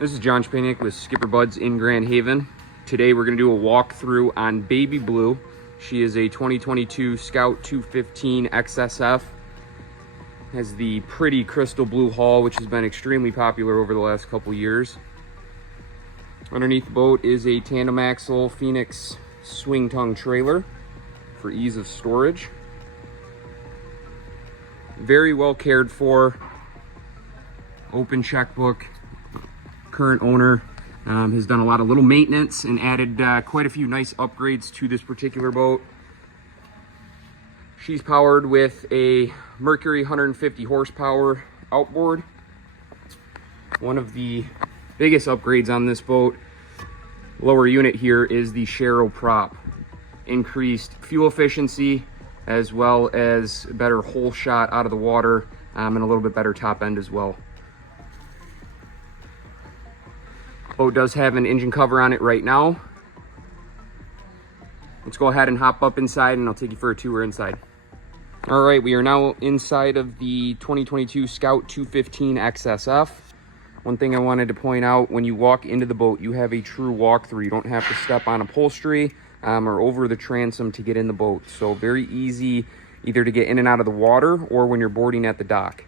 This is John Spaniak with SkipperBud's in Grand Haven. Today we're going to do a walkthrough on Baby Blue. She is a 2022 Scout 215 XSF. Has the pretty crystal blue hull, which has been extremely popular over the last couple years. Underneath the boat is a tandem axle Phoenix swing tongue trailer for ease of storage. Very well cared for. Open checkbook. Current owner has done a lot of little maintenance and added quite a few nice upgrades to this particular boat. She's powered with a Mercury 150 horsepower outboard. One of the biggest upgrades on this boat, lower unit here, is the Sharrow Prop. Increased fuel efficiency as well as better hole shot out of the water and a little bit better top end as well. Boat does have an engine cover on it right now. Let's go ahead and hop up inside and I'll take you for a tour inside. All right, we are now inside of the 2022 Scout 215 XSF. One thing I wanted to point out, when you walk into the boat, you have a true walkthrough. You don't have to step on upholstery or over the transom to get in the boat. So very easy either to get in and out of the water or when you're boarding at the dock.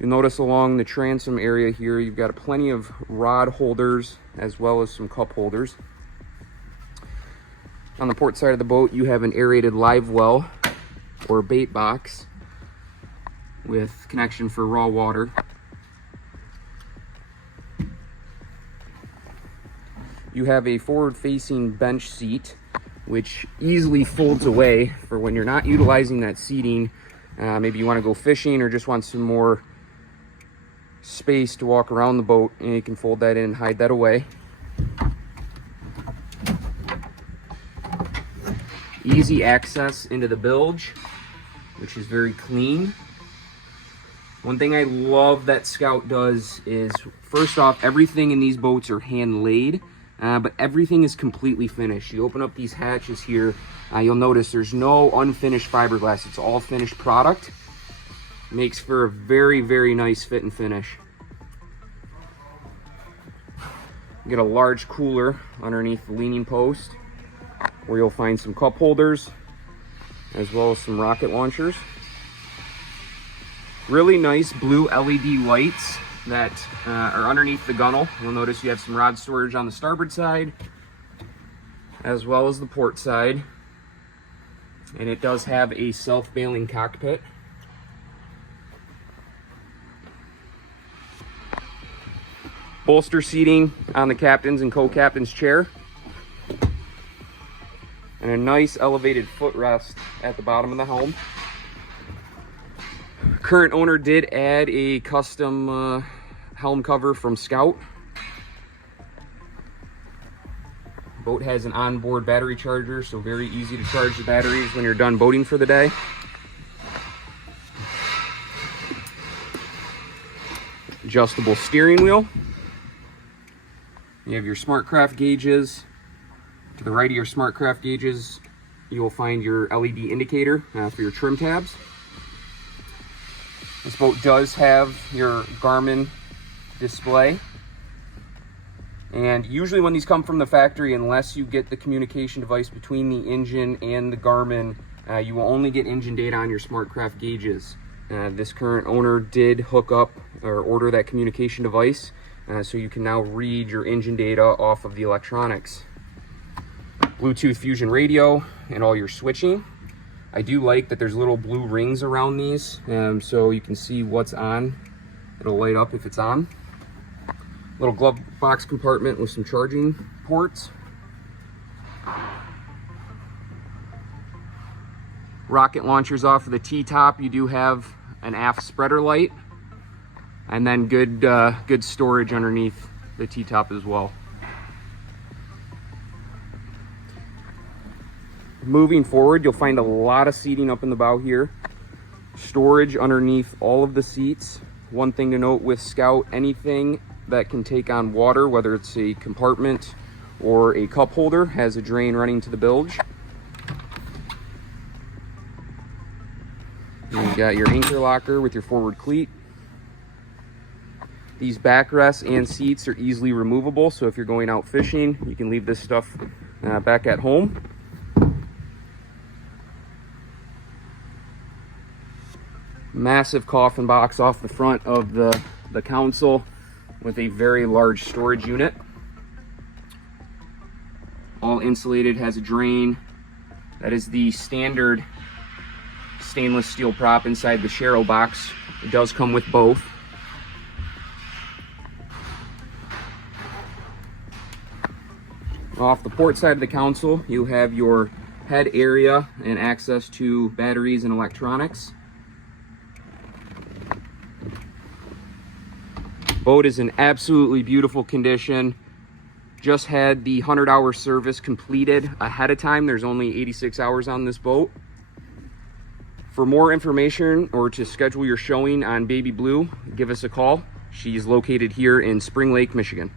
You'll notice along the transom area here, you've got plenty of rod holders as well as some cup holders. On the port side of the boat, you have an aerated live well or bait box with connection for raw water. You have a forward-facing bench seat, which easily folds away for when you're not utilizing that seating. Maybe you want to go fishing or just want some more space to walk around the boat, and you can fold that in and hide that away. Easy access into the bilge, which is very clean. One thing I love that Scout does is, first off, everything in these boats are hand laid, but everything is completely finished. You open up these hatches here, you'll notice there's no unfinished fiberglass. It's all finished product. Makes for a very, very nice fit and finish. You get a large cooler underneath the leaning post where you'll find some cup holders as well as some rocket launchers. Really nice blue LED lights that are underneath the gunnel. You'll notice you have some rod storage on the starboard side as well as the port side. And it does have a self-bailing cockpit. Bolster seating on the captain's and co-captain's chair. And a nice elevated footrest at the bottom of the helm. Current owner did add a custom helm cover from Scout. Boat has an onboard battery charger, so very easy to charge the batteries when you're done boating for the day. Adjustable steering wheel. You have your SmartCraft gauges. To the right of your SmartCraft gauges, you will find your LED indicator for your trim tabs. This boat does have your Garmin display. And usually when these come from the factory, unless you get the communication device between the engine and the Garmin, you will only get engine data on your SmartCraft gauges. This current owner did hook up or order that communication device. So you can now read your engine data off of the electronics. Bluetooth Fusion radio and all your switching. I do like that there's little blue rings around these, so you can see what's on. It'll light up if it's on. Little glove box compartment with some charging ports. Rocket launchers off of the T-top. You do have an aft spreader light. And then good storage underneath the T-top as well. Moving forward, you'll find a lot of seating up in the bow here. Storage underneath all of the seats. One thing to note with Scout, anything that can take on water, whether it's a compartment or a cup holder, has a drain running to the bilge. You got your anchor locker with your forward cleat. These backrests and seats are easily removable, so if you're going out fishing, you can leave this stuff back at home. Massive coffin box off the front of the console with a very large storage unit. All insulated, has a drain. That is the standard stainless steel prop inside the Sharrow box. It does come with both. Off the port side of the console, you have your head area and access to batteries and electronics. Boat is in absolutely beautiful condition. Just had the 100-hour service completed ahead of time. There's only 86 hours on this boat. For more information or to schedule your showing on Baby Blue, give us a call. She's located here in Spring Lake, Michigan.